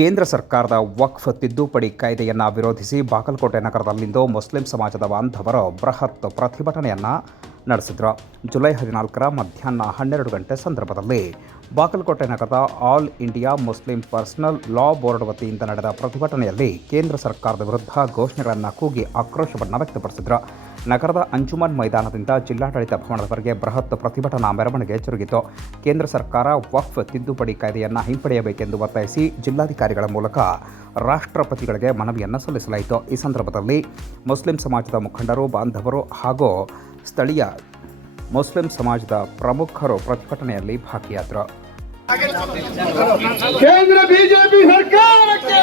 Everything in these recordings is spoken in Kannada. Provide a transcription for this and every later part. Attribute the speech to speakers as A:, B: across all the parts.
A: ಕೇಂದ್ರ ಸರ್ಕಾರದ ವಕ್ಫ್ ತಿದ್ದುಪಡಿ ಕಾಯ್ದೆಯನ್ನು ವಿರೋಧಿಸಿ ಬಾಗಲಕೋಟೆ ನಗರದಲ್ಲಿಂದು ಮುಸ್ಲಿಂ ಸಮಾಜದ ಬಾಂಧವರು ಬೃಹತ್ ಪ್ರತಿಭಟನೆಯನ್ನು ನಡೆಸಿದರು. ಜುಲೈ ಹದಿನಾಲ್ಕರ ಮಧ್ಯಾಹ್ನ ಹನ್ನೆರಡು ಗಂಟೆ ಸಂದರ್ಭದಲ್ಲಿ ಬಾಗಲಕೋಟೆ ನಗರದ all India Muslim personal law board ವತಿಯಿಂದ ನಡೆದ ಪ್ರತಿಭಟನೆಯಲ್ಲಿ ಕೇಂದ್ರ ಸರ್ಕಾರದ ವಿರುದ್ಧ ಘೋಷಣೆಗಳನ್ನು ಕೂಗಿ ಆಕ್ರೋಶವನ್ನು ವ್ಯಕ್ತಪಡಿಸಿದರು. ನಗರದ ಅಂಜುಮನ್ ಮೈದಾನದಿಂದ ಜಿಲ್ಲಾಡಳಿತ ಭವನದವರೆಗೆ ಬೃಹತ್ ಪ್ರತಿಭಟನಾ ಮೆರವಣಿಗೆ ಜರುಗಿತು. ಕೇಂದ್ರ ಸರ್ಕಾರ ವಕ್ಫ್ ತಿದ್ದುಪಡಿ ಕಾಯ್ದೆಯನ್ನು ಹಿಂಪಡೆಯಬೇಕೆಂದು ಒತ್ತಾಯಿಸಿ ಜಿಲ್ಲಾಧಿಕಾರಿಗಳ ಮೂಲಕ ರಾಷ್ಟ್ರಪತಿಗಳಿಗೆ ಮನವಿಯನ್ನು ಸಲ್ಲಿಸಲಾಯಿತು. ಈ ಸಂದರ್ಭದಲ್ಲಿ ಮುಸ್ಲಿಂ ಸಮಾಜದ ಮುಖಂಡರು, ಬಾಂಧವರು ಹಾಗೂ ಸ್ಥಳೀಯ ಮುಸ್ಲಿಂ ಸಮಾಜದ ಪ್ರಮುಖರು ಪ್ರತಿಭಟನೆಯಲ್ಲಿ ಭಾಗಿಯಾದರು.
B: ಕೇಂದ್ರ ಬಿಜೆಪಿ ಸರ್ಕಾರಕ್ಕೆ!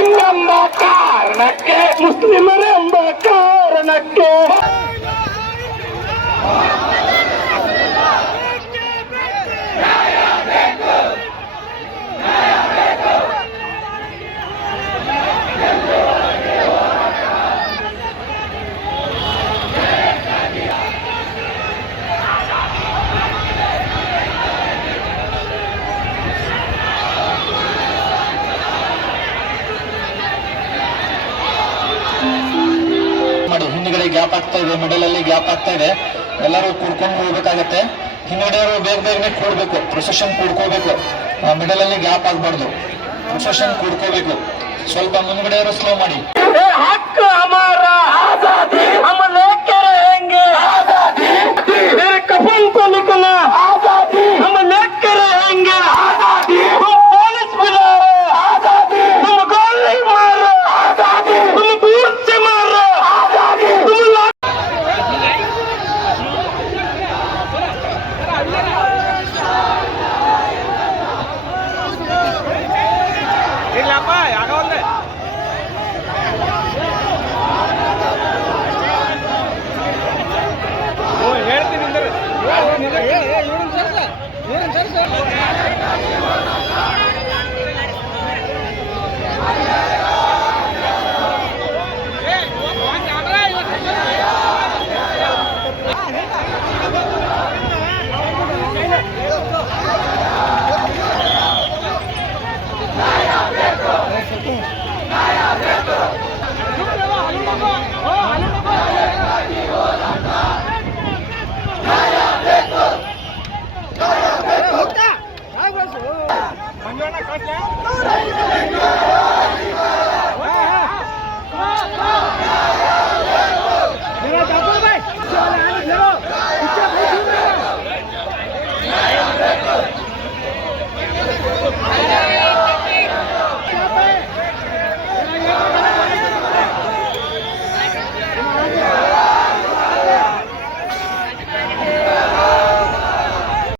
B: ಮುಸ್ಲಿಂ ಎಂಬ ಕಾರಣಕ್ಕೆ ಮುಸ್ಲಿಮರೆಂಬ ಕಾರಣಕ್ಕೆ.
C: ಹಿಂದ್ಗಡೆ ಗ್ಯಾಪ್ ಆಗ್ತಾ ಇದೆ ಮಿಡಲ್ ಅಲ್ಲಿ ಗ್ಯಾಪ್ ಆಗ್ತಾ ಇದೆ. ಎಲ್ಲರೂ ಕೂಡ್ಕೊಂಡು ಹೋಗ್ಬೇಕಾಗತ್ತೆ. ಹಿನ್ನಡೆಯವರು ಬೇಗ ಬೇಗನೆ ಕೂಡ್ಬೇಕು. ಪ್ರೊಸೆಷನ್ ಕೂಡ್ಕೋಬೇಕು. ಮಿಡಲ್ ಅಲ್ಲಿ ಗ್ಯಾಪ್ ಆಗ್ಬಾರ್ದು. ಪ್ರೊಸೆಷನ್ ಕೂಡ್ಕೋಬೇಕು. ಸ್ವಲ್ಪ ಮುಂದ್ಗಡೆಯವರು ಸ್ಲೋ ಮಾಡಿ.